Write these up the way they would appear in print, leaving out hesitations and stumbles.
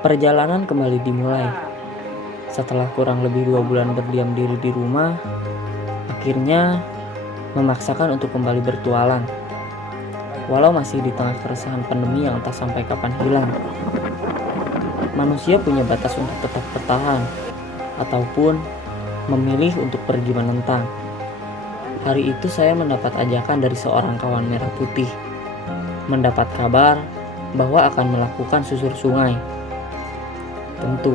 Perjalanan kembali dimulai. Setelah kurang lebih 2 bulan berdiam diri di rumah, akhirnya memaksakan untuk kembali bertualang. Walau masih di tengah keresahan pandemi yang entah sampai kapan hilang. Manusia punya batas untuk tetap bertahan, ataupun memilih untuk pergi menentang. Hari itu saya mendapat ajakan dari seorang kawan merah putih. Mendapat kabar bahwa akan melakukan susur sungai. Tentu,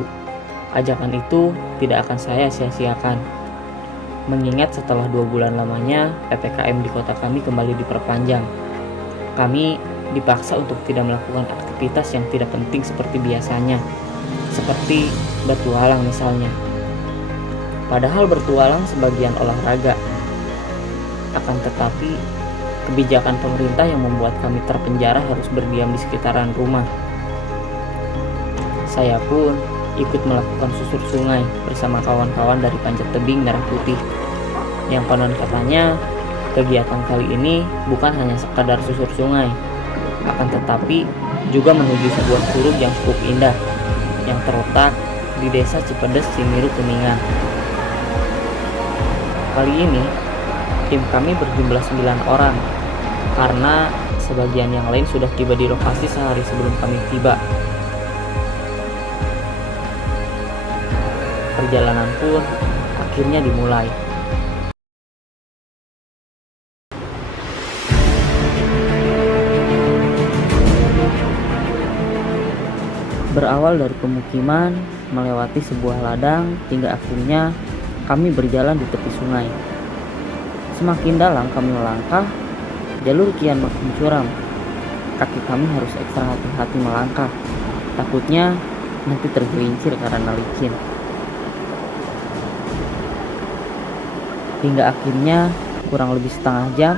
ajakan itu tidak akan saya sia-siakan. Mengingat setelah 2 bulan lamanya, PPKM di kota kami kembali diperpanjang. Kami dipaksa untuk tidak melakukan aktivitas yang tidak penting seperti biasanya, seperti bertualang misalnya. Padahal bertualang sebagian olahraga. Akan tetapi, kebijakan pemerintah yang membuat kami terpenjara harus berdiam di sekitaran rumah. Saya pun ikut melakukan susur sungai bersama kawan-kawan dari Panjat Tebing Merah Putih. Yang konon katanya, kegiatan kali ini bukan hanya sekadar susur sungai, akan tetapi juga menuju sebuah curug yang cukup indah, yang terletak di Desa Cipedes, Cimiru, Kuningan. Kali ini, tim kami berjumlah 9 orang, karena sebagian yang lain sudah tiba di lokasi sehari sebelum kami tiba. Perjalanan pun akhirnya dimulai. Berawal dari pemukiman, melewati sebuah ladang, hingga akhirnya kami berjalan di tepi sungai. Semakin dalam kami melangkah, jalur kian makin curam. Kaki kami harus ekstra hati-hati melangkah, takutnya nanti tergelincir karena licin. Hingga akhirnya kurang lebih setengah jam,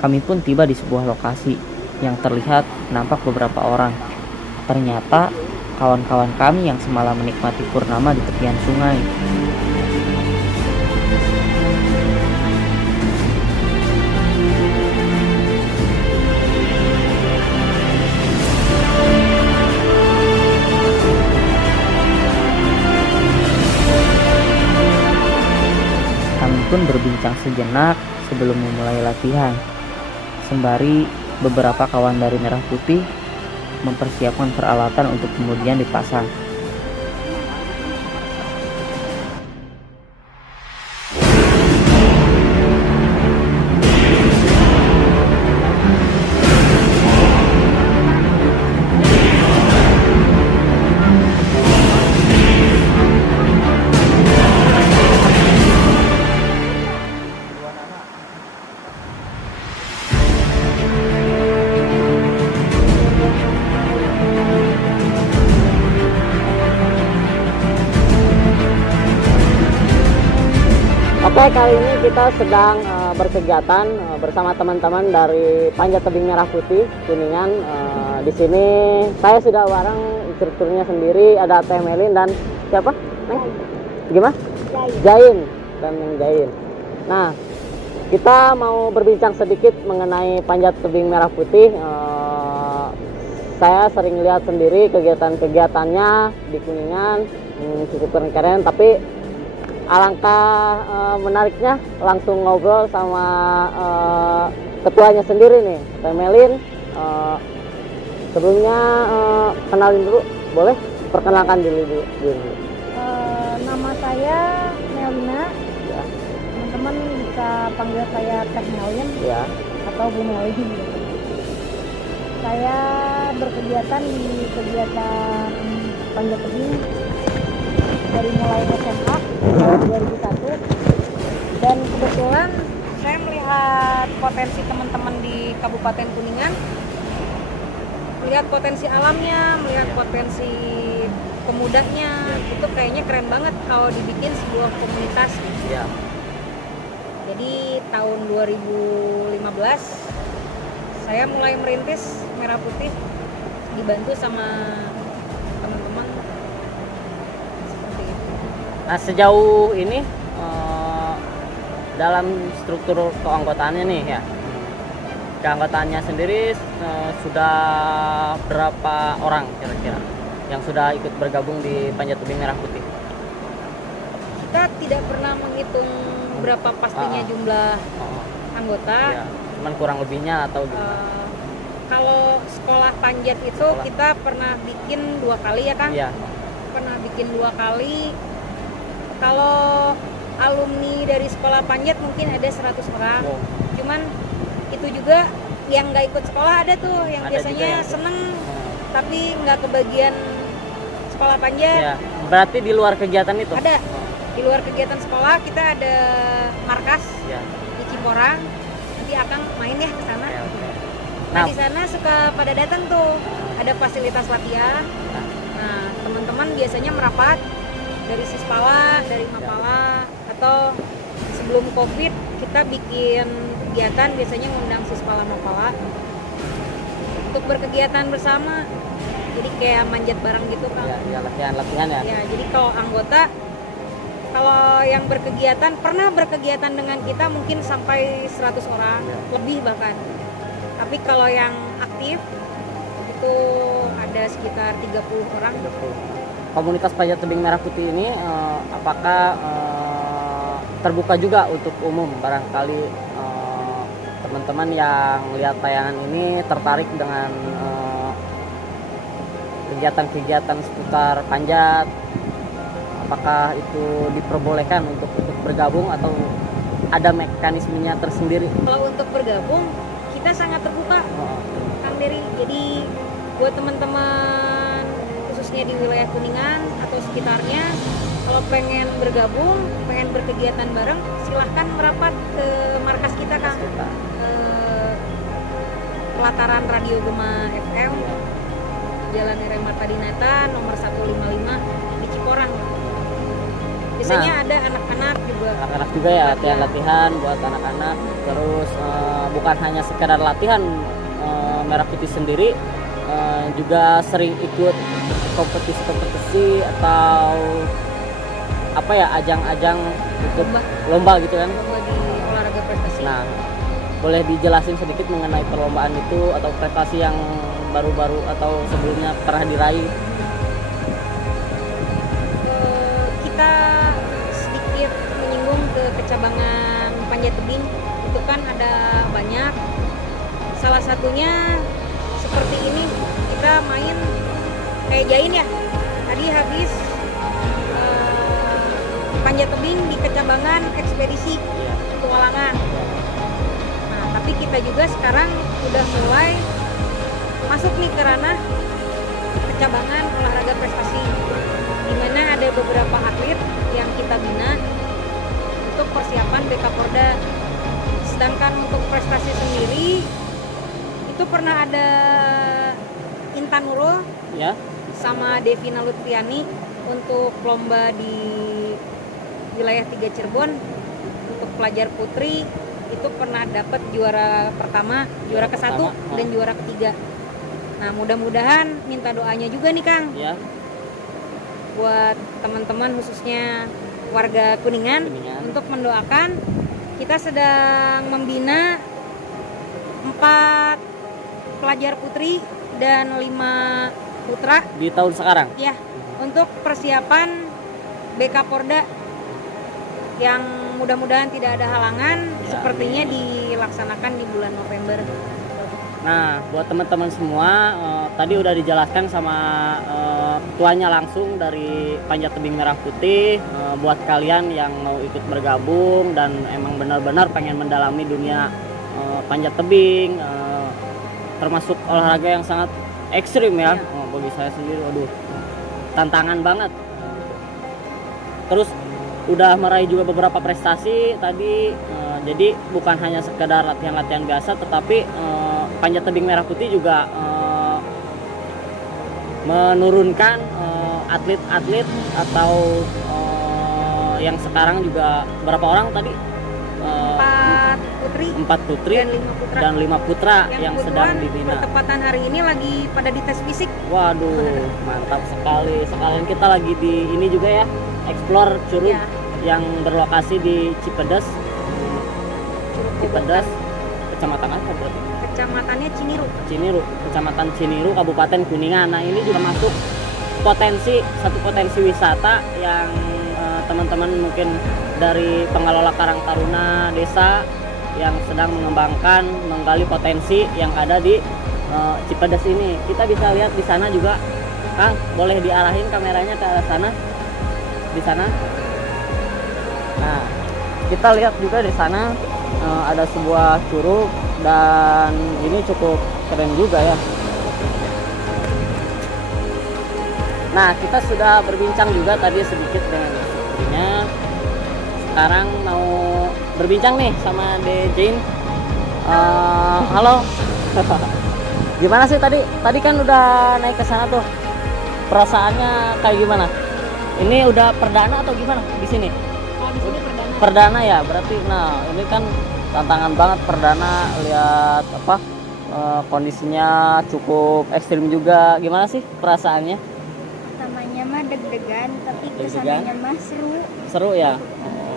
kami pun tiba di sebuah lokasi yang terlihat nampak beberapa orang. Ternyata kawan-kawan kami yang semalam menikmati purnama di tepian sungai. Kami pun berbincang sejenak sebelum memulai latihan. Sembari beberapa kawan dari Merah Putih mempersiapkan peralatan untuk kemudian dipasang. Oke, kali ini kita sedang berkegiatan bersama teman-teman dari Panjat Tebing Merah Putih, Kuningan. Di sini saya sudah bareng instrukturnya sendiri, ada Teh Melin dan siapa? Neng? Gimana? Jain dan Neng Jain. Nah, kita mau berbincang sedikit mengenai Panjat Tebing Merah Putih. Saya sering lihat sendiri kegiatan-kegiatannya di Kuningan, cukup keren-keren, tapi alangkah menariknya langsung ngobrol sama ketuanya sendiri nih, Teh Melin. Sebelumnya kenalin dulu, boleh perkenalkan dulu. Nama saya Melina. Ya. Teman-teman bisa panggil saya Teh Melin Ya. atau Bu Melin gitu. Saya berkegiatan di kegiatan Panjat Tebing dari mulai SMA tahun 2001, dan kebetulan saya melihat potensi teman-teman di Kabupaten Kuningan, melihat potensi alamnya, melihat potensi pemudanya, itu kayaknya keren banget kalau dibikin sebuah komunitas. Ya. Jadi tahun 2015 saya mulai merintis Merah Putih, dibantu sama teman-teman seperti itu. Nah, sejauh ini dalam struktur keanggotaannya nih ya, keanggotaannya sendiri sudah berapa orang kira-kira? yang sudah ikut bergabung di Panjat Tebing Merah Putih? Kita tidak pernah menghitung berapa pastinya jumlah Oh, anggota. ya. Cuman kurang lebihnya atau gimana? Kalau sekolah panjat itu Sekolah. kita pernah bikin 2 kali ya Kang? Iya. Pernah bikin 2 kali. Kalau alumni dari sekolah panjat mungkin ada 100 orang. Oh, Cuman itu juga yang nggak ikut sekolah ada tuh yang Ada biasanya juga yang- seneng oh. tapi nggak kebagian sekolah panjat. Ya. Berarti di luar kegiatan itu? Ada. Di luar kegiatan sekolah kita ada markas Ya. di Ciporang. Nanti akan main ya ke sana. Ya, oke. Nah, Nah, di sana suka pada datang tuh. Ada fasilitas latihan. Nah, teman-teman biasanya merapat dari Sispala, dari Mapala, atau sebelum Covid kita bikin kegiatan biasanya ngundang Sispala Mapala untuk berkegiatan bersama. Jadi kayak manjat bareng gitu Kang. ya latihan-latihan ya. Ya, jadi kalau anggota kalau yang berkegiatan pernah berkegiatan dengan kita mungkin sampai 100 orang, Ya. lebih bahkan. Tapi kalau yang aktif itu ada sekitar 30 orang. Komunitas Panjat Tebing Merah Putih ini apakah terbuka juga untuk umum? Barangkali teman-teman yang lihat tayangan ini tertarik dengan kegiatan-kegiatan seputar panjat, apakah itu diperbolehkan untuk bergabung atau ada mekanismenya tersendiri? Kalau untuk bergabung kita sangat terbuka, Kang Dery. Jadi buat teman-teman khususnya di wilayah Kuningan atau sekitarnya, kalau pengen bergabung, pengen berkegiatan bareng, silahkan merapat ke markas kita Kang. Pelataran Radio Gema FM, Jalan R.M. Marta Dinata nomor 155 di Ciporang. Biasanya ada anak-anak juga. Anak-anak juga ya, latihan-latihan buat anak-anak. Terus bukan hanya sekedar latihan, Merah Putih sendiri juga sering ikut kompetisi-kompetisi atau apa ya, ajang-ajang ikut lomba gitu kan. Lomba di olahraga prestasi. Nah, boleh dijelasin sedikit mengenai perlombaan itu atau prestasi yang baru-baru atau sebelumnya pernah diraih? Kita sedikit menyinggung ke kecabangan panjat tebing, itu kan ada banyak. Salah satunya seperti ini, kita main kayak Jain ya. Tadi habis panjat tebing di kecabangan ekspedisi petualangan. Nah, tapi kita juga sekarang udah mulai masuk nih ke ranah kecabangan olahraga prestasi, di mana ada beberapa atlet yang kita bina untuk persiapan BK Porda. Sedangkan untuk prestasi sendiri itu pernah ada Intan Nurul Ya. sama Devina Lutfiani untuk lomba di wilayah 3 Cirebon. Untuk pelajar putri itu pernah dapat juara pertama, juara ke-1 pertama, dan juara ketiga. Nah, mudah-mudahan minta doanya juga nih Kang Ya. buat teman-teman khususnya warga Kuningan untuk mendoakan. Kita sedang membina 4 pelajar putri dan 5 putra Di tahun sekarang. ya untuk persiapan BK Porda yang mudah-mudahan tidak ada halangan, Ya, sepertinya amin. dilaksanakan di bulan November. Nah, buat teman-teman semua, tadi udah dijelaskan sama ketuanya langsung dari Panjat Tebing Merah Putih. Buat kalian yang mau ikut bergabung dan emang benar-benar pengen mendalami dunia panjat tebing, termasuk olahraga yang sangat ekstrim ya. Bagi saya sendiri, waduh, tantangan banget. Terus udah meraih juga beberapa prestasi tadi, jadi bukan hanya sekedar latihan-latihan biasa, tetapi Panjat Tebing Merah Putih juga menurunkan atlet-atlet atau yang sekarang juga berapa orang tadi? 4 putri 4 putri dan 5 putra yang sedang kebetulan dibina. bertepatan hari ini lagi pada dites fisik. Waduh, mantap sekali. Sekalian kita lagi di ini juga ya, explore Curug Ya. yang berlokasi di Cipedes. Curug Cipedes, kecamatan apa berarti? Kecamatannya Ciniru. Ciniru, Kecamatan Ciniru, Kabupaten Kuningan. Nah, ini juga masuk satu potensi wisata yang teman-teman mungkin dari pengelola Karang Taruna desa yang sedang mengembangkan menggali potensi yang ada di Cipedes ini. Kita bisa lihat di sana juga, Kang, boleh diarahin kameranya ke arah sana, di sana. Nah, kita lihat juga di sana ada sebuah curug dan ini cukup keren juga ya. Nah, kita sudah berbincang juga tadi sedikit dengan istrinya. Sekarang mau berbincang nih sama De Jane. Halo. Gimana sih tadi? Tadi kan udah naik ke sana tuh. Perasaannya kayak gimana? Ini udah perdana atau gimana di sini? Kalau di sini perdana. Perdana ya, berarti. Nah, ini kan tantangan banget perdana, lihat apa kondisinya cukup ekstrim juga. Gimana sih perasaannya? Pertamanya mah deg-degan, tapi Deg-degan? kesananya mah seru. Seru ya.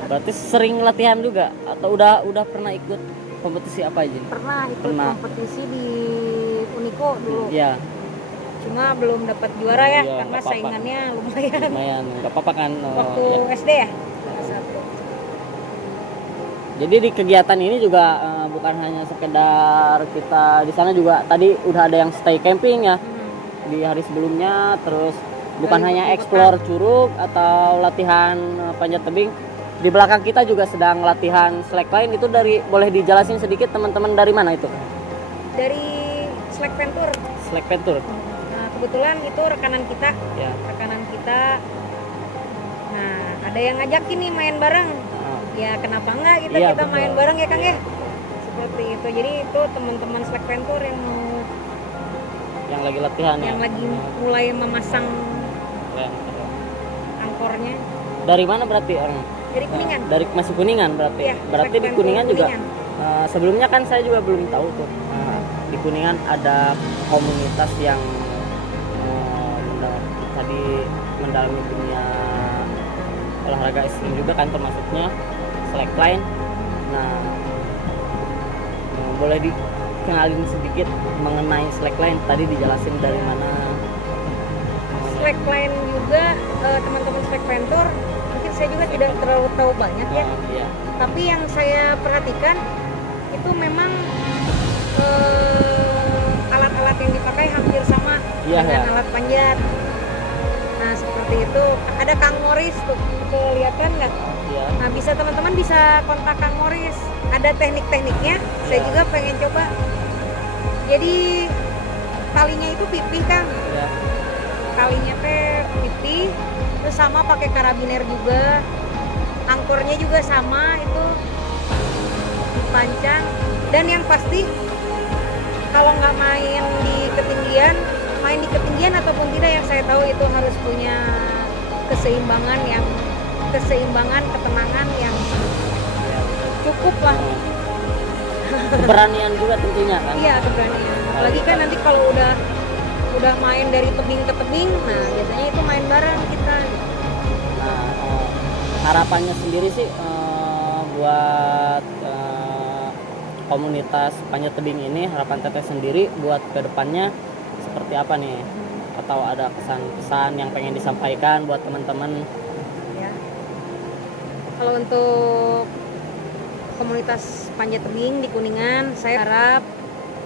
Berarti sering latihan juga atau udah pernah ikut kompetisi apa aja? Pernah ikut Pernah. kompetisi di Uniko dulu. Iya, Cuma belum dapat juara ya Iya, karena nggak apa-apa. saingannya lumayan. lumayan. Nggak apa-apa kan? Waktu Ya. SD ya. Kelas 1. Jadi di kegiatan ini juga bukan hanya sekedar kita di sana, juga tadi udah ada yang stay camping ya di hari sebelumnya, terus bukan Dari hanya Bukit explore curug atau latihan panjat tebing. Di belakang kita juga sedang latihan slackline. Itu dari, boleh dijelasin sedikit teman-teman dari mana itu? Dari Slack Venture. Slackventure. Nah, kebetulan itu rekanan kita. Ya. Nah, ada yang ngajakin nih main bareng. Ya kenapa enggak kita Iya, kita betul. main bareng ya Kang ya. Seperti itu. Jadi itu teman-teman Slack Venture yang Yang lagi latihan yang ya. lagi mulai memasang Keren. angkornya Dari mana berarti orang? dari Kuningan. Dari masih Kuningan berarti. Iya, Berarti Slack di Venture Kuningan juga. Kuningan. Sebelumnya kan saya juga belum tahu tuh. Di Kuningan ada komunitas yang tadi mendalami dunia olahraga ekstrim juga kan, termasuknya slackline. Nah, boleh dikenalin sedikit mengenai slackline, tadi dijelasin dari mana? Slackline juga teman-teman Slack Venture mungkin saya juga tidak terlalu tahu banyak ya. Iya. Tapi yang saya perhatikan itu memang alat-alat yang dipakai hampir sama Iya, dengan ya. alat panjat. Nah seperti itu. Ada Kang Moris tuh, kelihatan nggak? Iya. Nah bisa teman-teman bisa kontak Kang Moris. Ada teknik-tekniknya. Saya Iya. juga pengen coba. Jadi talinya itu pipih Kang. Iya. Talinya teh pipih. Terus sama pakai karabiner juga. Angkornya juga sama itu dipancang. Dan yang pasti kalau nggak main di ketinggian ataupun tidak, yang saya tahu itu harus punya keseimbangan, ketenangan yang cukup lah. Keberanian juga tentunya kan. Iya, keberanian. Apalagi kan nanti kalau udah main dari tebing ke tebing, nah biasanya itu main bareng kita. Nah, harapannya sendiri sih buat komunitas panjat tebing ini, harapan Teteh sendiri buat kedepannya seperti apa nih? Atau ada kesan-kesan yang pengen disampaikan buat teman-teman? Ya. Kalau untuk komunitas panjat tebing di Kuningan, saya harap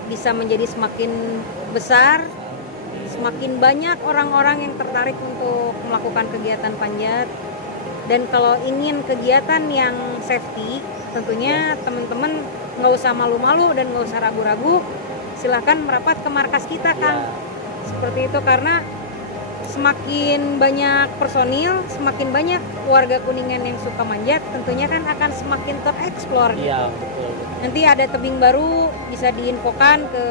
bisa menjadi semakin besar, semakin banyak orang-orang yang tertarik untuk melakukan kegiatan panjat. Dan kalau ingin kegiatan yang safety, tentunya teman-teman nggak usah malu-malu dan nggak usah ragu-ragu, silahkan merapat ke markas kita Kang. Ya. Seperti itu, karena semakin banyak personil, semakin banyak warga Kuningan yang suka manjat, tentunya kan akan semakin tereksplor. Iya, betul. Nanti ada tebing baru bisa diinfokan ke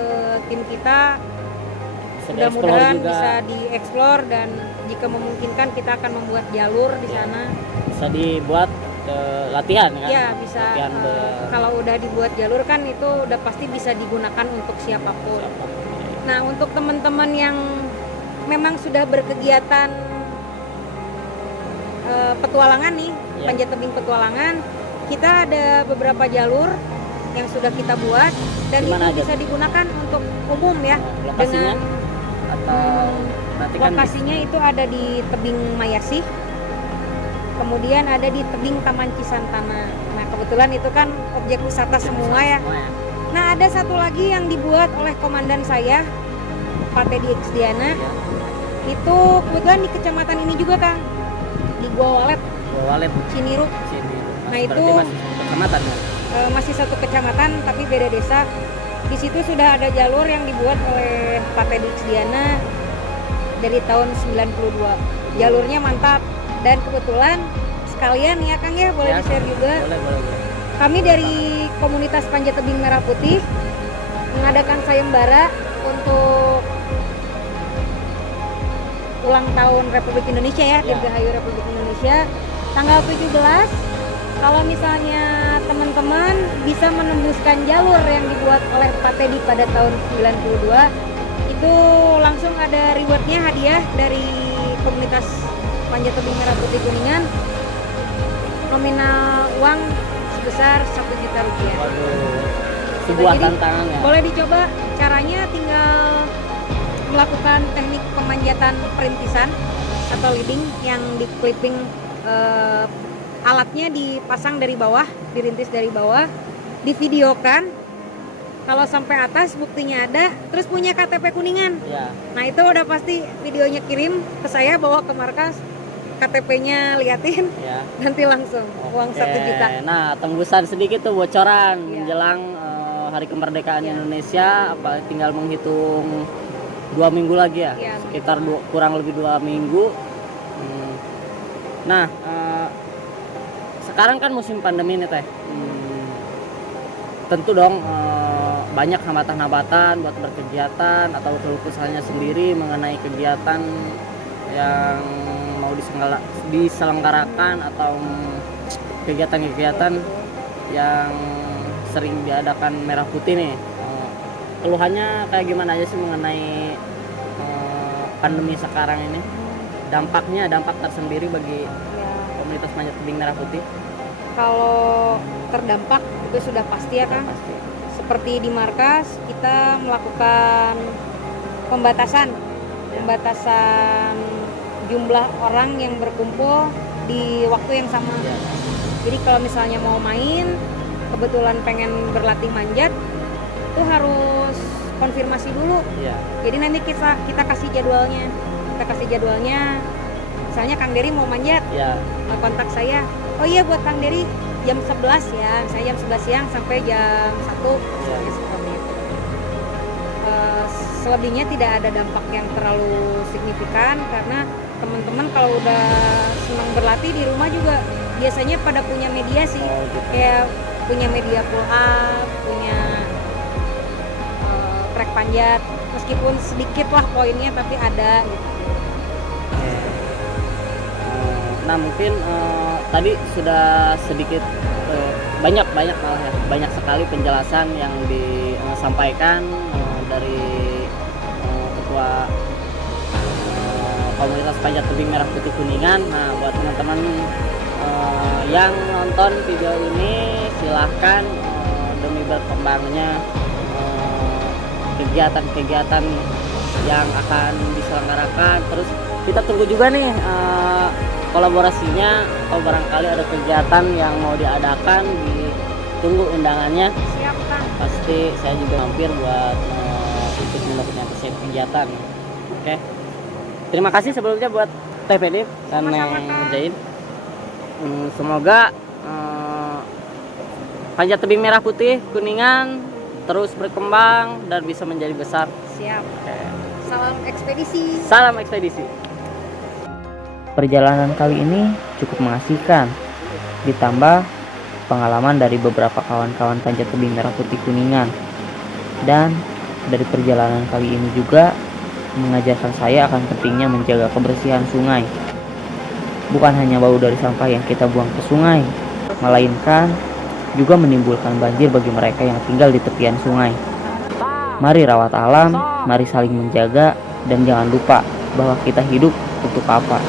tim kita. Bisa Mudah-mudahan dieksplor juga. bisa dieksplor, dan jika memungkinkan kita akan membuat jalur di Ya. sana. Bisa dibuat latihan kan? Ya bisa. Latihan Kalau udah dibuat jalur kan itu udah pasti bisa digunakan untuk siapapun. Nah, untuk teman-teman yang memang sudah berkegiatan petualangan nih, Ya. panjat tebing petualangan, kita ada beberapa jalur yang sudah kita buat dan Di mana itu aja bisa digunakan untuk umum ya, lokasinya dengan atau Berarti kan Lokasinya itu ada di tebing Mayasih, kemudian ada di tebing Taman Cisantana. Nah kebetulan itu kan objek wisata semua ya. Nah ada satu lagi yang dibuat oleh komandan saya, Pak Teddy Xdiana. Ya. Itu kebetulan di kecamatan ini juga Kang, di Gua Walet, Walet Ciniru. sini. Nah, Berarti itu- masih kecamatan ya? Masih satu kecamatan tapi beda desa. Di situ sudah ada jalur yang dibuat oleh Pak Teddy Xdiana dari tahun 92. Jalurnya mantap dan kebetulan sekalian ya Kang ya, boleh Ya. di-share juga. Boleh. Kami dari komunitas Panjat Tebing Merah Putih mengadakan sayembara untuk ulang tahun Republik Indonesia ya, Ya. Dirgahayu Republik Indonesia tanggal 17. Kalau misalnya teman-teman bisa menembuskan jalur yang dibuat oleh Pak Teddy pada tahun 92, itu langsung ada rewardnya, hadiah dari komunitas Panjat Tebing Merah Putih Kuningan, nominal uang sebesar 1 juta rupiah. Waduh. Sebuah Jadi, tantangan ya. Boleh dicoba, caranya tinggal melakukan teknik pemanjatan perintisan atau leading yang di clipping, alatnya dipasang dari bawah, dirintis dari bawah, divideokan. Kalau sampai atas buktinya ada, terus punya KTP Kuningan. Ya. Nah itu udah pasti videonya kirim ke saya, bawa ke markas, KTP-nya liatin, Ya. nanti langsung uang 1 juta. Nah, tembusan sedikit tuh bocoran Iya. menjelang hari kemerdekaan Iya. Indonesia, apa tinggal menghitung 2 minggu lagi ya, Iya. sekitar kurang lebih 2 minggu. Nah, sekarang kan musim pandemi nih teh. Tentu dong banyak hambatan-hambatan buat berkegiatan atau keluh kesahnya sendiri mengenai kegiatan yang mau diselenggarakan atau kegiatan-kegiatan yang sering diadakan Merah Putih nih. Keluhannya kayak gimana aja sih mengenai pandemi sekarang ini? Dampak tersendiri bagi Ya, komunitas Panjat Tebing Merah Putih? kalau terdampak itu sudah pasti ya Kang. Pasti. Seperti di markas kita melakukan pembatasan jumlah orang yang berkumpul di waktu yang sama. Ya. Jadi kalau misalnya mau main, kebetulan pengen berlatih manjat, itu harus konfirmasi dulu. Ya. Jadi nanti kita kasih jadwalnya. Misalnya Kang Dery mau manjat, Ya. kontak saya. Oh iya buat Kang Dery jam 11 ya. Saya jam 11 siang sampai jam 1 misalnya seperti itu. Selebihnya tidak ada dampak yang terlalu signifikan karena teman-teman kalau udah senang berlatih di rumah juga biasanya pada punya media sih. Oh, gitu. Kayak punya media pull up, punya trek panjat, meskipun sedikit lah poinnya tapi ada gitu. Nah mungkin tadi sudah sedikit banyak malah ya, banyak sekali penjelasan yang disampaikan dari ketua komunitas Panjat Tebing Merah Putih Kuningan. Nah buat teman-teman yang nonton video ini silahkan demi berkembangnya kegiatan-kegiatan yang akan diselenggarakan, terus kita tunggu juga nih kolaborasinya atau barangkali ada kegiatan yang mau diadakan, ditunggu undangannya. Siap Kang. Pasti saya juga mampir buat ikut mendokumentasi kegiatan. Oke, terima kasih sebelumnya buat TPD dan Sama-sama, Neng Kang. Jain. Semoga Panjat Tebing Merah Putih Kuningan terus berkembang dan bisa menjadi besar. Siap. Oke. Salam ekspedisi. Salam ekspedisi. Perjalanan kali ini cukup mengasihkan, ditambah pengalaman dari beberapa kawan-kawan Panjat Tebing Merah Putih Kuningan. Dan dari perjalanan kali ini juga mengajarkan saya akan pentingnya menjaga kebersihan sungai. Bukan hanya bau dari sampah yang kita buang ke sungai, melainkan juga menimbulkan banjir bagi mereka yang tinggal di tepian sungai. Mari rawat alam, mari saling menjaga, dan jangan lupa bahwa kita hidup untuk apa?